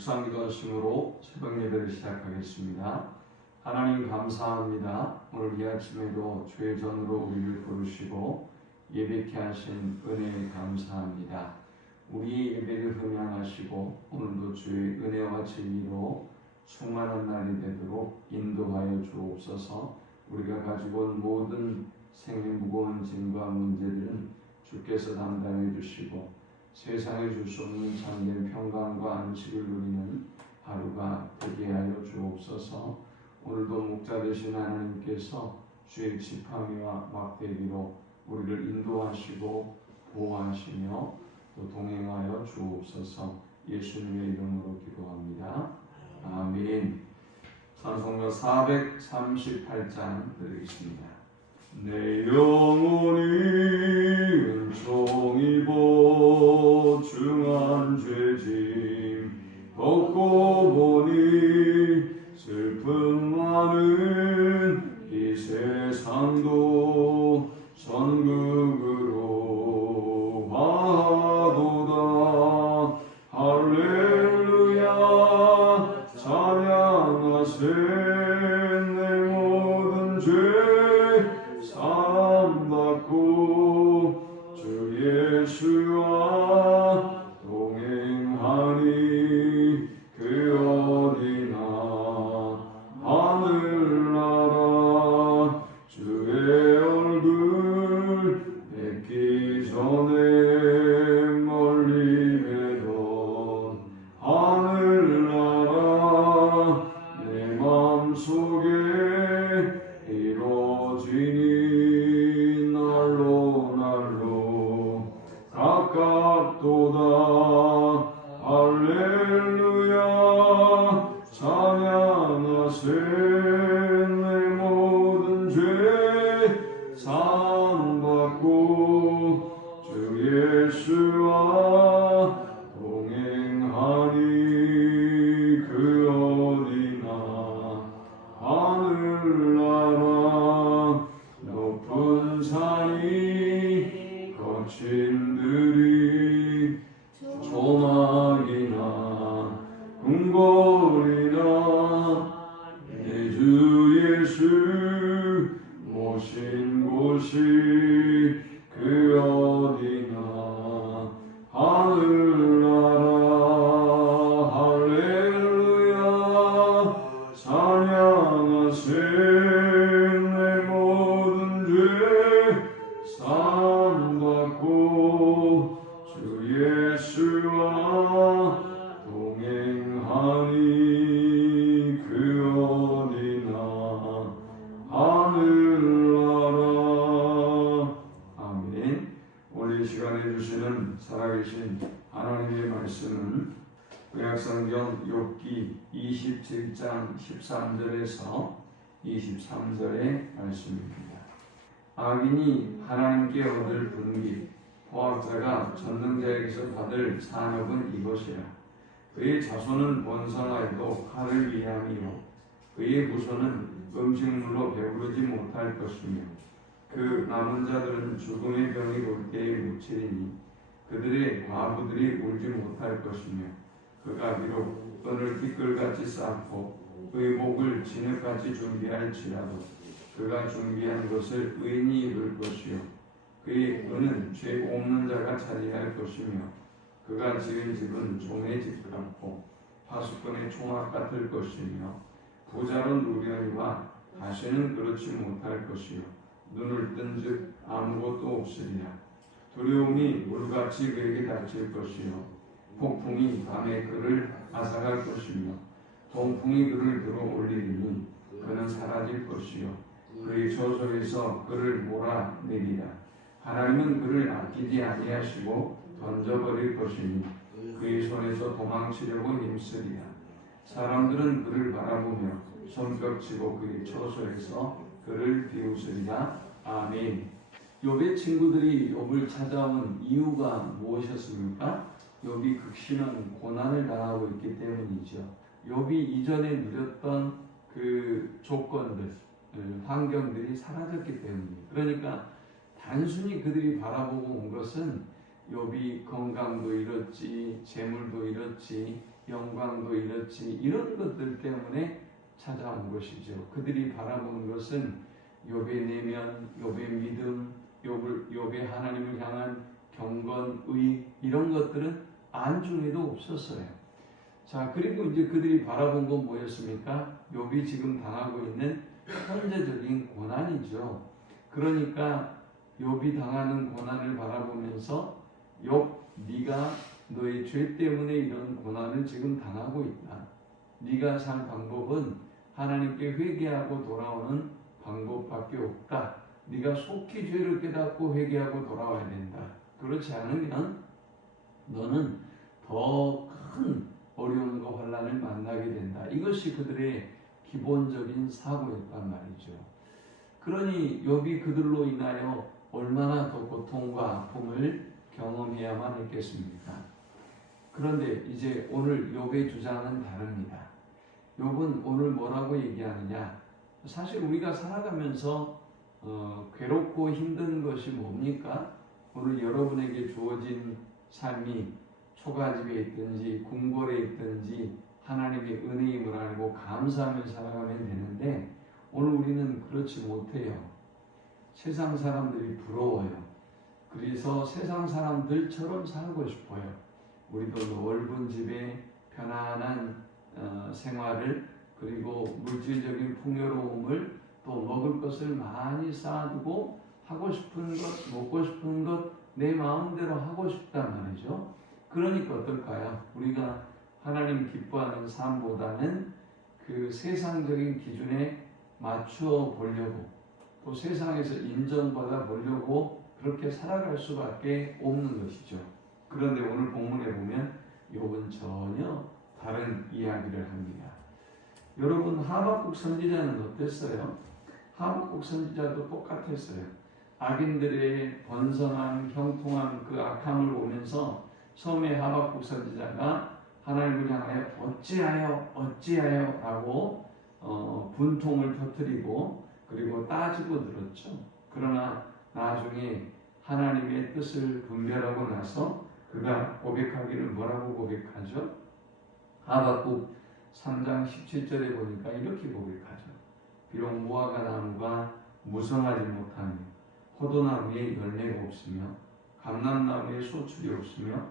묵상기도 하심으로 새벽 예배를 시작하겠습니다. 하나님 감사합니다. 오늘 이 아침에도 주의 전으로 우리를 부르시고 예배케 하신 은혜에 감사합니다. 우리의 예배를 흠양하시고 오늘도 주의 은혜와 진리로 충만한 날이 되도록 인도하여 주옵소서. 우리가 가지고 온 모든 생의 무거운 짐과 문제들은 주께서 담당해 주시고 세상에 줄 수 없는 참된 평강과 안식을 누리는 하루가 되게 하여 주옵소서. 오늘도 목자 되신 하나님께서 주의 지팡이와 막대기로 우리를 인도하시고 보호하시며 또 동행하여 주옵소서. 예수님의 이름으로 기도합니다. 아멘. 찬송가 438장 드리겠습니다. 내 은총 입어 중한 죄짐. 벗고 보니 슬픔 많은 이 세상도 예 구약성경 욥기 27장 13절에서 23절의 말씀입니다. 악인이 하나님께 얻을 분기 포악자가 전능자에게서 받을 산업은 이것이라 그의 자손은 번성하여도 칼을 위함이요 그의 후손은 음식물로 배부르지 못할 것이며 그 남은 자들은 죽음의 병이 올 때에 묻히리니 그들의 과부들이 울지 못할 것이며 그가 비록 끈을 티끌같이 쌓고 의복을 진흙같이 준비할지라도 그가 준비한 것을 의인이 입을 것이요. 그의 은은 죄 없는 자가 차지할 것이며 그가 지은 집은 종의 집 같고 파수꾼의 총악 같을 것이며 부자로 누려니와 다시는 그렇지 못할 것이요. 눈을 뜬즉 아무것도 없으리라. 두려움이 물같이 그에게 닥칠 것이요 폭풍이 밤에 그를 앗아갈 것이며 동풍이 그를 들어 올리리니 그는 사라질 것이요. 그의 저속에서 그를 몰아내리라. 하나님은 그를 아끼지 아니하시고 던져버릴 것이니 그의 손에서 도망치려고 힘쓰리라. 사람들은 그를 바라보며 손뼉치고 그의 처소에서 그를 비웃으리라. 아멘. 욥의 친구들이 욥을 찾아온 이유가 무엇이었습니까? 욥이 극심한 고난을 당하고 있기 때문이죠. 욥이 이전에 누렸던 그 조건들, 그 환경들이 사라졌기 때문이에요. 그러니까 단순히 그들이 바라보고 온 것은 욥이 건강도 잃었지, 재물도 잃었지, 영광도 잃었지 이런 것들 때문에 찾아온 것이죠. 그들이 바라보는 것은 욥의 내면, 욥의 믿음, 욥을 욥의 하나님을 향한 경건, 의 이런 것들은 안중에도 없었어요. 자 그리고 이제 그들이 바라본 건 뭐였습니까? 욥이 지금 당하고 있는 현재적인 고난이죠. 그러니까 욥이 당하는 고난을 바라보면서 욥 네가 너의 죄 때문에 이런 고난을 지금 당하고 있다. 네가 살 방법은 하나님께 회개하고 돌아오는 방법밖에 없다. 네가 속히 죄를 깨닫고 회개하고 돌아와야 된다. 그렇지 않으면 너는 더 큰 어려움과 환란을 만나게 된다. 이것이 그들의 기본적인 사고였단 말이죠. 그러니 욥이 그들로 인하여 얼마나 더 고통과 아픔을 경험해야만 했겠습니까? 그런데 이제 오늘 욥의 주장은 다릅니다. 욥은 오늘 뭐라고 얘기하느냐? 사실 우리가 살아가면서 어, 괴롭고 힘든 것이 뭡니까? 오늘 여러분에게 주어진 삶이 초가집에 있든지 궁궐에 있든지 하나님의 은혜임을 알고 감사하며 살아가면 되는데 오늘 우리는 그렇지 못해요. 세상 사람들이 부러워요. 그래서 세상 사람들처럼 살고 싶어요. 우리도 넓은 집에 편안한 어, 생활을 그리고 물질적인 풍요로움을 또 먹을 것을 많이 쌓아두고 하고 싶은 것, 먹고 싶은 것, 내 마음대로 하고 싶단 말이죠. 그러니까 어떨까요? 우리가 하나님 기뻐하는 삶보다는 그 세상적인 기준에 맞추어 보려고 또 세상에서 인정받아 보려고 그렇게 살아갈 수밖에 없는 것이죠. 그런데 오늘 본문에 보면 욥은 전혀 다른 이야기를 합니다. 여러분 하박국 선지자는 어땠어요? 하박국 선지자도 똑같았어요. 악인들의 번성한 형통한 그 악함을 보면서 처음에 하박국 선지자가 하나님을 향하여 어찌하여 어찌하여 라고 어, 분통을 터뜨리고 그리고 따지고 들었죠. 그러나 나중에 하나님의 뜻을 분별하고 나서 그가 고백하기를 뭐라고 고백하죠? 하박국 3장 17절에 보니까 이렇게 고백하죠. 비록 무화과 나무가 무성하지 못하며 포도나무에 열매가 없으며 감람나무에 소출이 없으며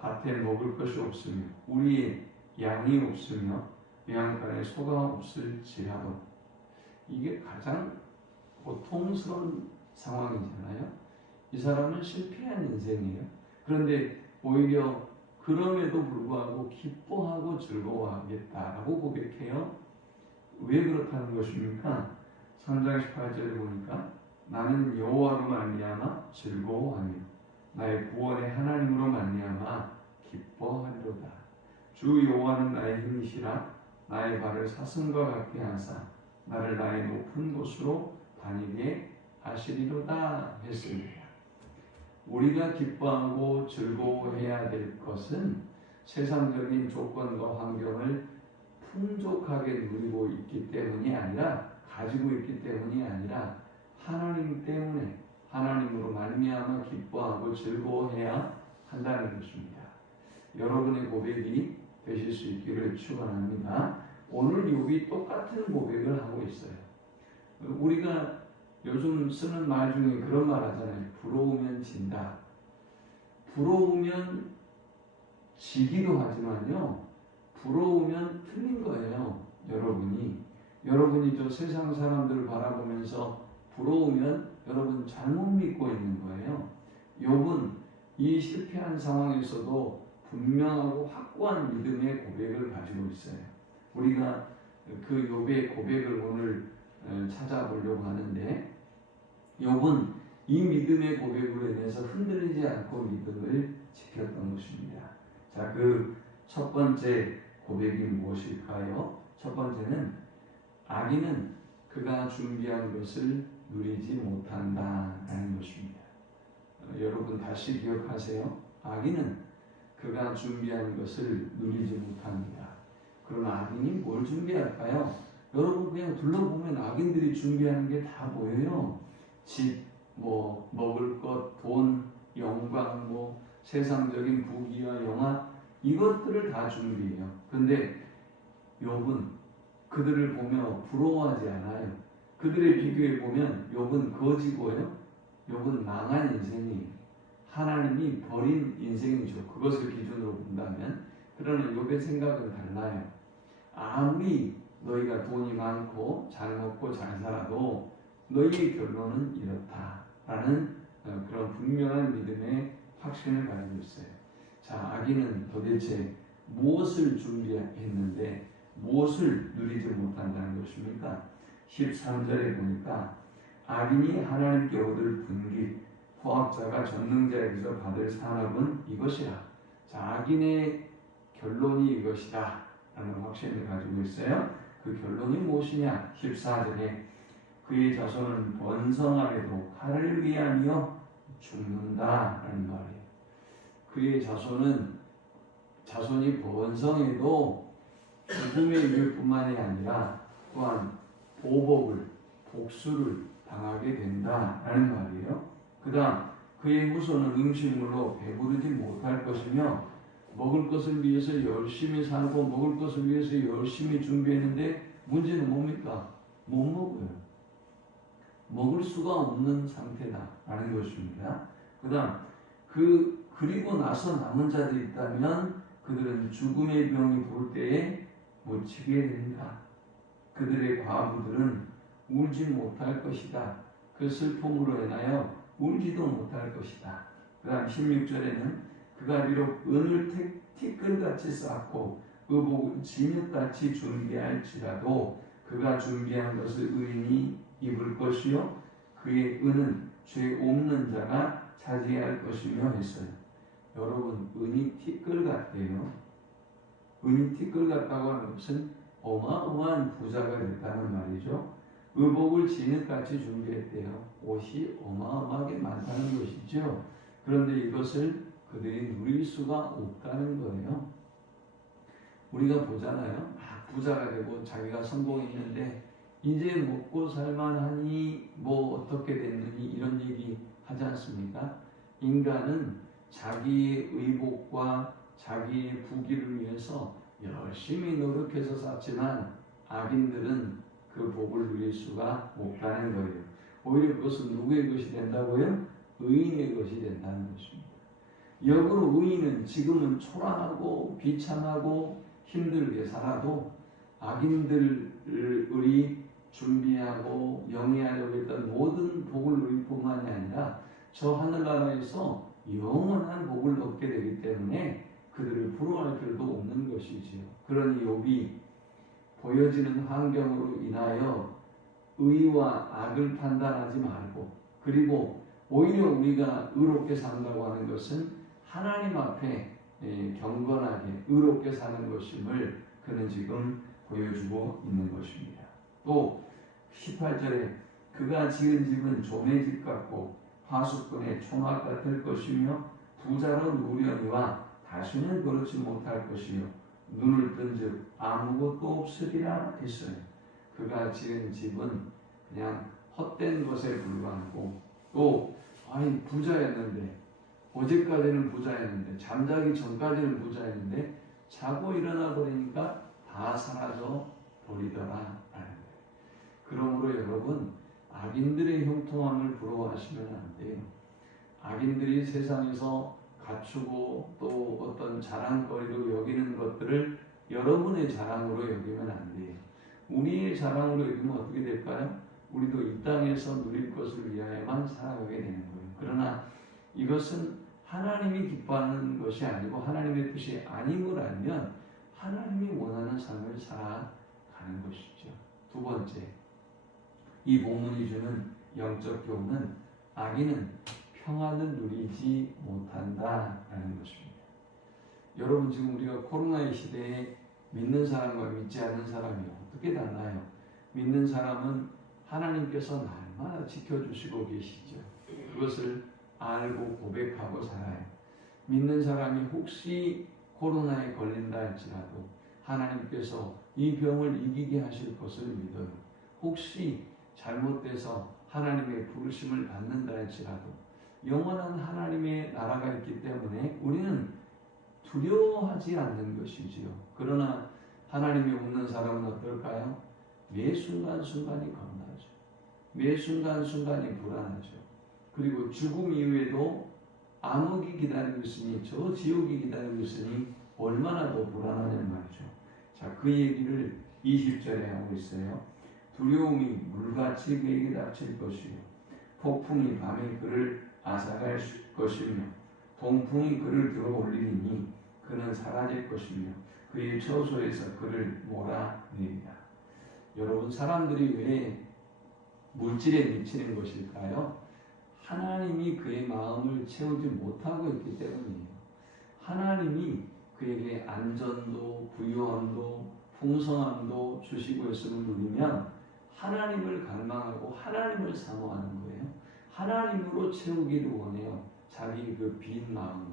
밭에 먹을 것이 없으며 우리의 양이 없으며 외양간에 소가 없을지라도 이게 가장 고통스러운 상황이잖아요. 이 사람은 실패한 인생이에요. 그런데 오히려 그럼에도 불구하고 기뻐하고 즐거워하겠다라고 고백해요. 왜 그렇다는 것입니까? 3장 18절에 보니까 나는 여호와로 말미암아 즐거워하며 나의 구원의 하나님으로 말미암아 기뻐하리로다. 주 여호와는 나의 힘이시라 나의 발을 사슴과 같게 하사 나를 나의 높은 곳으로 다니게 하시리로다 했습니다. 우리가 기뻐하고 즐거워해야 될 것은 세상적인 조건과 환경을 풍족하게 누리고 있기 때문이 아니라 가지고 있기 때문이 아니라 하나님 때문에 하나님으로 말미암아 기뻐하고 즐거워해야 한다는 것입니다. 여러분의 고백이 되실 수 있기를 축원합니다. 오늘 욥이 똑같은 고백을 하고 있어요. 우리가 요즘 쓰는 말 중에 그런 말 하잖아요. 부러우면 진다. 부러우면 지기도 하지만요. 부러우면 틀린 거예요. 여러분이. 여러분이 저 세상 사람들을 바라보면서 부러우면 여러분 잘못 믿고 있는 거예요. 욥은 이 실패한 상황에서도 분명하고 확고한 믿음의 고백을 가지고 있어요. 우리가 그 욥의 고백을 오늘 어, 찾아보려고 하는데 욥은 이 믿음의 고백으로 인해서 흔들리지 않고 믿음을 지켰던 것입니다. 자, 그 첫 번째 고백이 무엇일까요? 첫 번째는 악인은 그가 준비한 것을 누리지 못한다라는 것입니다. 어, 여러분 다시 기억하세요. 악인은 그가 준비한 것을 누리지 못합니다. 그럼 악인이 뭘 준비할까요? 여러분 그냥 둘러보면 악인들이 준비하는 게 다 보여요. 집, 뭐 먹을 것, 돈, 영광, 뭐 세상적인 부귀와 영화 이것들을 다 준비해요. 근데 욥은 그들을 보며 부러워하지 않아요. 그들의 비교해 보면 욥은 거지고요. 욥은 망한 인생이에요. 하나님이 버린 인생이죠. 그것을 기준으로 본다면 그러나 욥의 생각은 달라요. 아무리 너희가 돈이 많고 잘 먹고 잘 살아도 너희의 결론은 이렇다라는 어, 그런 분명한 믿음의 확신을 가지고 있어요. 자, 아기는 도대체 무엇을 준비했는데 무엇을 누리지 못한다는 것입니까? 13절에 보니까 악인이 하나님께 얻을 분기 포악자가 전능자에게서 받을 산업은 이것이라. 자, 악인의 결론이 이것이다. 라는 확신을 가지고 있어요. 그 결론이 무엇이냐? 14절에 그의 자손은 번성하여도 칼을 위하며 죽는다. 라는 말이에요. 그의 자손은 자손이 번성해도 죽음의 이유뿐만이 아니라 또한 보복을 복수를 당하게 된다라는 말이에요. 그 다음 그의 후손은 음식물로 배부르지 못할 것이며 먹을 것을 위해서 열심히 살고 먹을 것을 위해서 열심히 준비했는데 문제는 뭡니까? 못 먹어요. 먹을 수가 없는 상태다라는 것입니다. 그 다음 그 그리고 나서 남은 자들이 있다면 그들은 죽음의 병이 부를 때에 묻히게 된다. 그들의 과부들은 울지 못할 것이다. 그 슬픔으로 인하여 울지도 못할 것이다. 그 다음 16절에는 그가 비록 은을 티- 티끌같이 쌓고 의복은 진흙같이 준비할지라도 그가 준비한 것을 의인이 입을 것이요 그의 은은 죄 없는 자가 차지할 것이며 했어요. 여러분 은이 티끌 같대요. 은이 티끌 같다고 하는 것은 어마어마한 부자가 됐다는 말이죠. 의복을 진흙같이 준비했대요. 옷이 어마어마하게 많다는 것이죠. 그런데 이것을 그들이 누릴 수가 없다는 거예요. 우리가 보잖아요. 막 부자가 되고 자기가 성공했는데 이제 먹고 살만하니 뭐 어떻게 됐느니 이런 얘기 하지 않습니까? 인간은 자기의 의복과 자기의 부귀를 위해서 열심히 노력해서 쌓지만 악인들은 그 복을 누릴 수가 없다는 거예요. 오히려 그것은 누구의 것이 된다고요? 의인의 것이 된다는 것입니다. 역으로 의인은 지금은 초라하고 비참하고 힘들게 살아도 악인들이 준비하고 영위하려고 했던 모든 복을 누릴 뿐만이 아니라 저 하늘나라에서 영원한 복을 얻게 되기 때문에 그들을 부러워할 필요도 없는 것이지요. 그러니 욥이 보여지는 환경으로 인하여 의와 악을 판단하지 말고 그리고 오히려 우리가 의롭게 산다고 하는 것은 하나님 앞에 예, 경건하게 의롭게 사는 것임을 그는 지금 보여주고 있는 것입니다. 또 18절에 그가 지은 집은 조매 집 같고 화수꾼의 총악 같을 것이며 부자로 누려니와 다시는 그렇지 못할 것이요 눈을 뜬즉 아무것도 없으리라 했어요. 그가 지은 집은 그냥 헛된 것에 불과하고 또 아니 부자였는데 어제까지는 부자였는데 잠자기 전까지는 부자였는데 자고 일어나 버리니까 다 사라져 버리더라. 그러므로 여러분 악인들의 형통함을 부러워하시면 안 돼요. 악인들이 세상에서 갖추고 또 어떤 자랑거리로 여기는 것들을 여러분의 자랑으로 여기면 안 돼요. 우리의 자랑으로 여기면 어떻게 될까요? 우리도 이 땅에서 누릴 것을 위하여만 살아가게 되는 거예요. 그러나 이것은 하나님이 기뻐하는 것이 아니고 하나님의 뜻이 아님을 알면 하나님이 원하는 삶을 살아가는 것이죠. 두 번째, 이 본문이 주는 영적 교훈은 악인은 평안을 누리지 못한다라는 것입니다. 여러분 지금 우리가 코로나의 시대에 믿는 사람과 믿지 않는 사람이 어떻게 달라요? 믿는 사람은 하나님께서 날마다 지켜주시고 계시죠. 그것을 알고 고백하고 살아요. 믿는 사람이 혹시 코로나에 걸린다 할지라도 하나님께서 이 병을 이기게 하실 것을 믿어요. 혹시 잘못돼서 하나님의 부르심을 받는다 할지라도 영원한 하나님의 나라가 있기 때문에 우리는 두려워하지 않는 것이지요. 그러나 하나님이 없는 사람은 어떨까요? 매 순간순간이 겁나죠. 매 순간순간이 불안하죠. 그리고 죽음 이후에도 암흑이 기다리고 있으니 저 지옥이 기다리고 있으니 얼마나 더 불안하냐는 말이죠. 자, 그 얘기를 20절에 하고 있어요. 두려움이 물같이 그에게 닥칠 것이요. 폭풍이 밤에 그를 앗아갈 것이며 동풍이 그를 들어 올리니 그는 사라질 것이며 그의 처소에서 그를 몰아내리라. 여러분 사람들이 왜 물질에 미치는 것일까요? 하나님이 그의 마음을 채우지 못하고 있기 때문이에요. 하나님이 그에게 안전도 부유함도 풍성함도 주시고 있음을 누리면 하나님을 갈망하고 하나님을 사모하는 거예요. 하나님으로 채우기를 원해요. 자기 그 빈 마음을.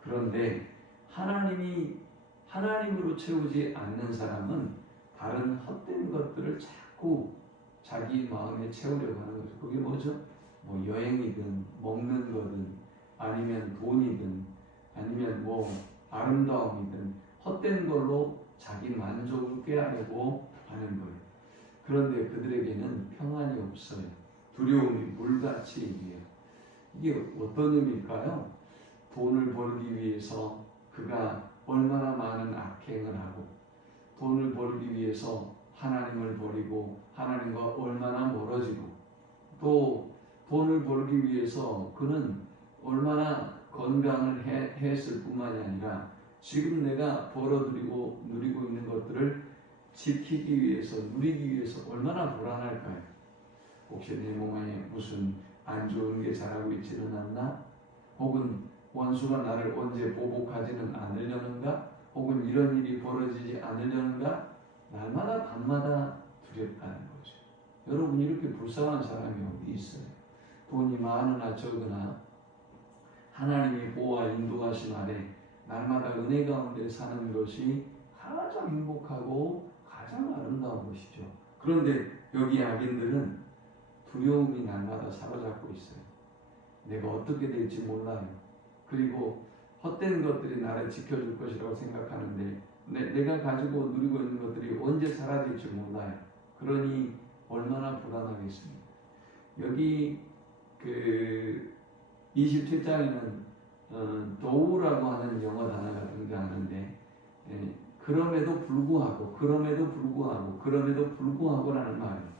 그런데 하나님이 하나님으로 채우지 않는 사람은 다른 헛된 것들을 자꾸 자기 마음에 채우려고 하는 거죠. 그게 뭐죠? 뭐 여행이든 먹는 거든 아니면 돈이든 아니면 뭐 아름다움이든 헛된 걸로 자기 만족을 꾀하려고 하는 거예요. 그런데 그들에게는 평안이 없어요. 두려움이 물같이 임해요. 이게 어떤 의미일까요? 돈을 벌기 위해서 그가 얼마나 많은 악행을 하고 돈을 벌기 위해서 하나님을 버리고 하나님과 얼마나 멀어지고 또 돈을 벌기 위해서 그는 얼마나 건강을 해, 했을 뿐만이 아니라 지금 내가 벌어들이고 누리고 있는 것들을 지키기 위해서 누리기 위해서 얼마나 불안할까요? 혹시 내 몸에 무슨 안 좋은 게 자라고 있지는 않나? 혹은 원수가 나를 언제 보복하지는 않으려는가? 혹은 이런 일이 벌어지지 않으려는가? 날마다 밤마다 두렵다는 거죠. 여러분 이렇게 불쌍한 사람이 어디 있어요? 돈이 많으나 적으나 하나님이 보호와 인도하심 아래 날마다 은혜 가운데 사는 것이 가장 행복하고 가장 아름다운 것이죠. 그런데 여기 악인들은 두려움이 날마다 사로잡고 있어요. 내가 어떻게 될지 몰라요. 그리고 헛된 것들이 나를 지켜줄 것이라고 생각하는데 내, 내가 가지고 누리고 있는 것들이 언제 사라질지 몰라요. 그러니 얼마나 불안하겠습니까? 여기 그 27장에는 어, 도우라고 하는 영어 단어가 등장하는데 예, 그럼에도 불구하고 그럼에도 불구하고 그럼에도 불구하고라는 말이에요.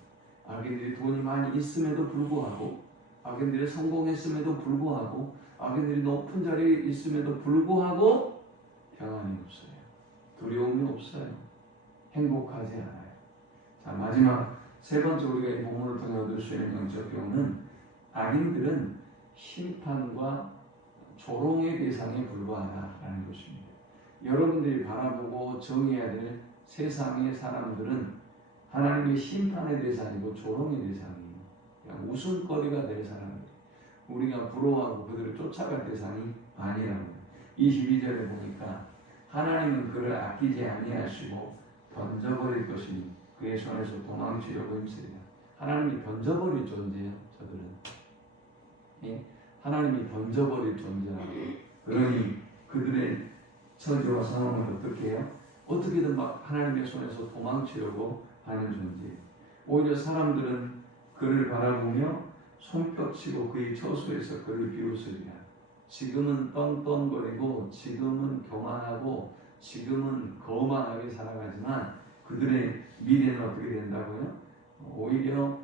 악인들이 돈이 많이 있음에도 불구하고 악인들이 성공했음에도 불구하고 악인들이 높은 자리에 있음에도 불구하고 평안이 없어요. 두려움이 없어요. 행복하지 않아요. 자 마지막 세 번째 우리가 이 본문을 통해 얻을 수 있는 영적 교훈은 악인들은 심판과 조롱의 대상에 불과하다라는 것입니다. 여러분들이 바라보고 정해야 될 세상의 사람들은 하나님의 심판의 대상이고 조롱의 대상이에요. 그냥 웃음거리가 될 사람들. 우리가 부러워하고 그들을 쫓아갈 대상이 아니라고. 22절에 보니까 하나님은 그를 아끼지 아니하시고 던져버릴 것이니 그의 손에서 도망치려고 힘쓰리라. 하나님이 던져버릴 존재예요. 저들은. 예? 하나님이 던져버릴 존재라고. 그러니 그들의 처지와 상황을 어떻게 해요? 어떻게든 막 하나님의 손에서 도망치려고 하는 존재. 오히려 사람들은 그를 바라보며 손뼉치고 그의 처소에서 그를 비웃으리라. 지금은 떵떵거리고 지금은 교만하고 지금은 거만하게 살아가지만 그들의 미래는 어떻게 된다고요? 오히려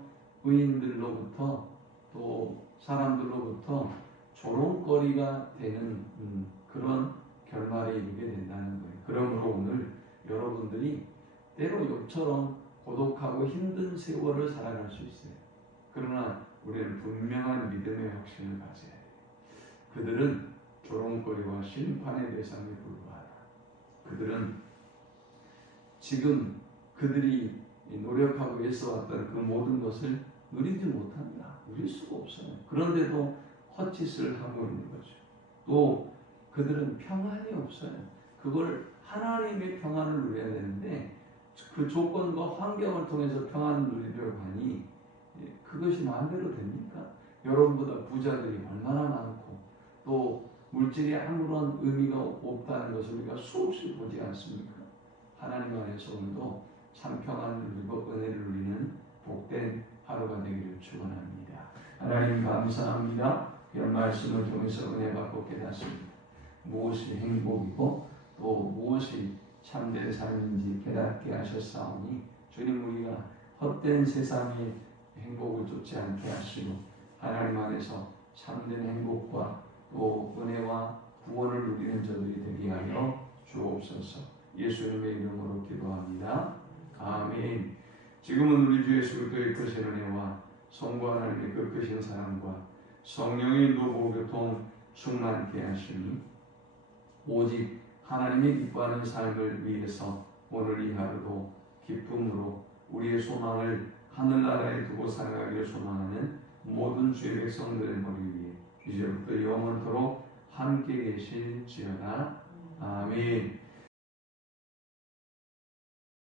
의인들로부터 또 사람들로부터 조롱거리가 되는 음, 그런 결말에 이르게 된다는 거예요. 그러므로 오늘 여러분들이 때로 욕처럼 고독하고 힘든 세월을 살아갈 수 있어요. 그러나 우리는 분명한 믿음의 확신을 가져야 돼요. 그들은 조롱거리와 심판의 대상에 불과하다. 그들은 지금 그들이 노력하고 애써왔던 그 모든 것을 누리지 못한다. 누릴 수가 없어요. 그런데도 헛짓을 하고 있는 거죠. 또 그들은 평안이 없어요. 그걸 하나님의 평안을 누려야 되는데 그 조건과 환경을 통해서 평안을 누리려고 하니 그것이 마음대로 됩니까? 여러분보다 부자들이 얼마나 많고 또 물질이 아무런 의미가 없다는 것을 우리가 수없이 보지 않습니까? 하나님 안에서 오늘도 참 평안을 누리고 은혜를 누리는 복된 하루가 되기를 축원합니다. 하나님 감사합니다. 이런 말씀을 통해서 은혜 받고 깨닫습니다. 무엇이 행복이고 또 무엇이 참된 삶인지 깨닫게 하셨사오니 주님 우리가 헛된 세상의 행복을 쫓지 않게 하시고 하나님 안에서 참된 행복과 또 은혜와 구원을 누리는 저들이 되게 하여 주옵소서. 예수님의 이름으로 기도합니다. 아멘. 지금은 우리 주 예수 그리스도의 크신 은혜와 성부 하나님의 그 크신 사랑과 성령의 노고 교통 충만케 하시니 오직 하나님의 기뻐하는 삶을 위해서 오늘 이 하루도 기쁨으로 우리의 소망을 하늘나라에 두고 살아가기를 소망하는 모든 주의 백성들의 머리 위에 이제부터 영원토록 함께 계실 지어다. 아멘